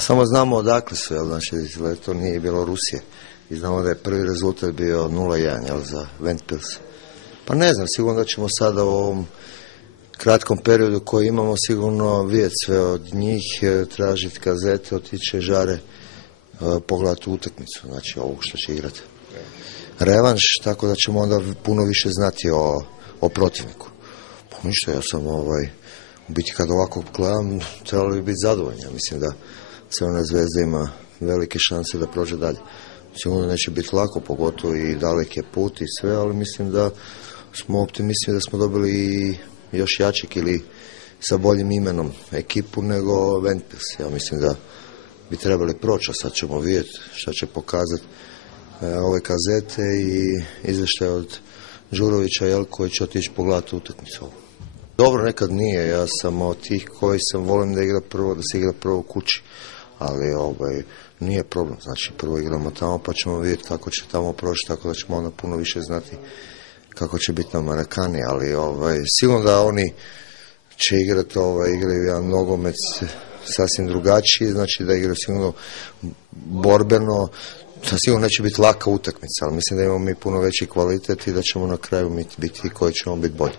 Samo znamo odakle su, znači to nije bilo Rusije. I znamo da je prvi rezultat bio 0-1 za Ventspils. Pa ne znam, sigurno da ćemo sada u ovom kratkom periodu koji imamo sigurno vidjeti sve od njih, tražiti kazete, otići žare, pogledati utakmicu, znači ovog što će igrati. Revanš, tako da ćemo onda puno više znati o protivniku. Pa ništa, ja sam u biti kad ovako gledam, trebalo bi biti zadovoljni. Mislim da Crvena Zvezda ima velike šanse da prođe dalje. Sigurno neće biti lako, pogotovo i dalek je put i sve, ali mislim da smo optimisti da smo dobili i još jačeg ili sa boljim imenom ekipu nego Ventspils. Ja mislim da bi trebali proći, a sad ćemo vidjeti šta će pokazati ove kazete i izvještaj od Đurovića koji će otići pogledati utakmicu. Dobro, nekad nije, ja sam od tih koji sam volim da se igra prvo u kući, ali nije problem, znači prvo igramo tamo pa ćemo vidjeti kako će tamo proći, tako da ćemo onda puno više znati kako će biti na Marakani, ali sigurno da oni će igrati, igraju jedan nogomet sasvim drugačiji, znači da igraju sigurno borbeno, da sigurno neće biti laka utakmica, ali mislim da imamo mi puno veći kvalitet i da ćemo na kraju biti koji ćemo biti bolji.